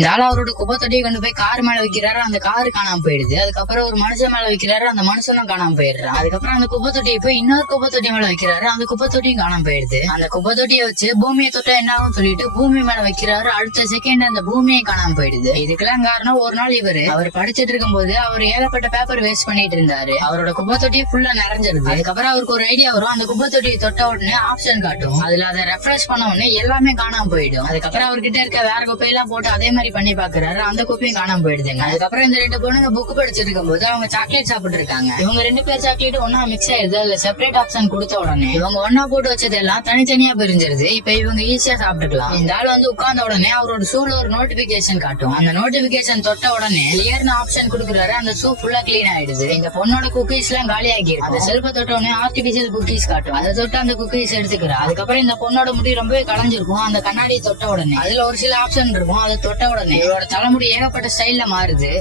இந்த ஆள் அவரோட குப்பை தொட்டியை கொண்டு போய் கார் மேல வைக்கிறாரு, அந்த காரு காணாம போயிடுது. அதுக்கப்புறம் ஒரு மனுஷன் மேல வைக்கிறாரு, அந்த மனுஷனும் காணாம போயிடுறான். அதுக்கப்புறம் அந்த குப்பை தொட்டியை போய் இன்னொரு குப்பை தொட்டி மேல வைக்கிறாரு, அந்த குப்பை தொட்டியும் காணாம போயிடுது. அந்த குப்பை தொட்டியை வச்சு பூமியை தொட்டா என்ன ஆகும் சொல்லிட்டு பூமி மேல வைக்கிறாரு, அடுத்த செகண்ட் அந்த பூமியை காணாம போயிடுது. இதுக்கெல்லாம் காரணம் ஒரு நாள் அவர் படிச்சிட்டு இருக்கும் போது அவர் ஏகப்பட்ட பேப்பர் வேஸ்ட் பண்ணிட்டு இருந்தாரு. அவரோட குப்பை தொட்டியை ஃபுல்லா நிறைஞ்சிருது. அதுக்கப்புறம் அவருக்கு ஒரு ஐடியா வரும், அந்த குப்பை தொட்டியை தொட்ட உடனே ஆப்ஷன் காட்டும், அதுல அதை ரெஃப்ரெஷ் பண்ண உடனே எல்லாமே காணாம போயிடும். அதுக்கப்புறம் அவர்கிட்ட இருக்க வேற குப்பையெல்லாம் போட்டு அதே மாதிரி பண்ணி பாக்குறாரு, அந்த குப்பையும் காணாம போயிடுதுங்க. அதுக்கப்புறம் இந்த ரெண்டு பொண்ணுங்க புக் படிச்சிட்டு இருக்கும் போது அவங்க சாக்லேட் சாப்பிட்டு இருக்காங்க. இவங்க ரெண்டு பேர் சாக்லேட் ஒன்னா மிக்ஸ் ஆயிருது. அதுல செப்பரேட் ஆப்ஷன் கொடுத்த உடனே இவங்க ஒன்னா போட்டு வச்சது எல்லாம் தனித்தனியா பிரிஞ்சிருது. இப்ப இவங்க ஈஸியா சாப்பிட்டுக்கலாம். இந்த ஆள் வந்து உட்கார்ந்த உடனே அவரோட ஷூல ஒரு நோட்டிபிகேஷன் காட்டும். அந்த நோட்டிபிகேஷன் தொட்ட உடனே கிளியர்னு ஆப்ஷன் கொடுக்குறாரு, அந்த ஷூ ஃபுல்லா கிளீன் ஆயிடுது. இந்த பொண்ணோட குக்கீஸ் எல்லாம் காலி ஆகிருக்கு. அந்த செல்ப தொட்ட உடனே ஆர்டிபிஷியல் குக்கீஸ் காட்டும். அதை தொட்டு அந்த குக்கீஸ் எடுத்துக்கிறா. அதுக்கப்புறம் இந்த பொண்ணோட முடி ரொம்பவே களைஞ்சிருக்கும். அந்த கண்ணாடியை தொட்ட உடனே அதுல ஒரு சில ஆப்ஷன் இருக்கும், அதை தொட்ட உடனே இவரோட தலைமுடி ஏகப்பட்ட ஸ்டைல்ல மாறுது.